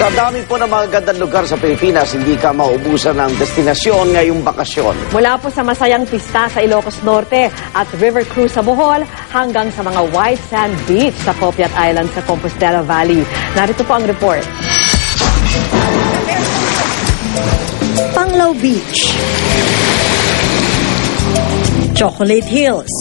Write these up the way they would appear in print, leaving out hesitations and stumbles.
Sa dami po ng mga gandang lugar sa Pilipinas, hindi ka maubusan ng destinasyon ngayong bakasyon. Mula po sa masayang pista sa Ilocos Norte at river cruise sa Bohol hanggang sa mga white sand beach sa Copiat Island sa Compostela Valley. Narito po ang report. Panglao Beach, Chocolate Hills.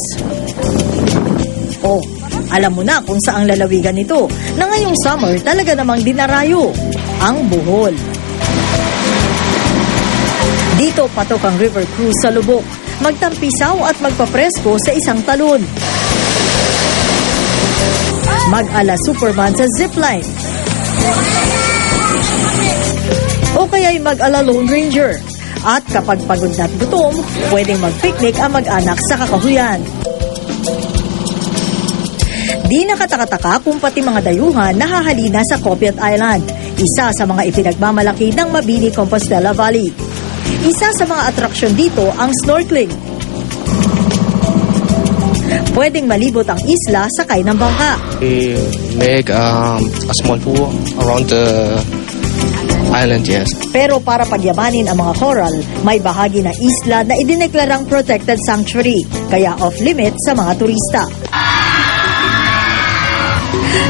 Oh, alam mo na kung saang lalawigan ito na ngayong summer talaga namang dinarayo, ang Bohol. Dito patok ang river cruise sa lubok, magtampisaw at magpapresko sa isang talon. Mag-ala Superman sa zipline. O kaya'y mag-ala Lone Ranger. At kapag pagod na't gutom, pwedeng mag-picnic ang mag-anak sa kakahuyan. Di nakatakataka kung pati mga dayuhan nahahalina sa Copiat Island, isa sa mga ipinagmamalaki ng Mabini Compostela Valley. Isa sa mga atraksyon dito ang snorkeling. Pwedeng malibot ang isla sakay ng bangka. We make a small pool around the island, yes. Pero para pagyamanin ang mga coral, may bahagi ng isla na idineklarang protected sanctuary, kaya off-limit sa mga turista.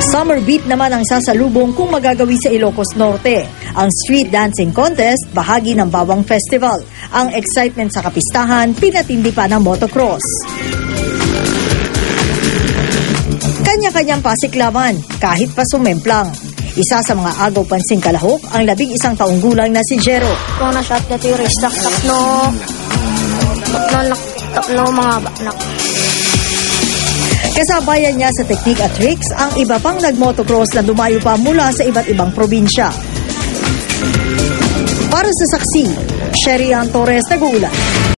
Summer beat naman ang sasalubong kung magagawi sa Ilocos Norte. Ang street dancing contest, bahagi ng Bawang Festival. Ang excitement sa kapistahan, pinatindi pa ng motocross. Kanya-kanyang pasiklaman, kahit pa sumemplang. Isa sa mga agaw pansing kalahok, ang 11 taong gulang na si Jero. Kung na-shot na tiris, tatlo mga banak. Kasabayan niya sa teknik at tricks ang iba pang nagmotocross na dumayo pa mula sa iba't ibang probinsya. Para sa saksi, Sherry Ann Torres, nag-uulat.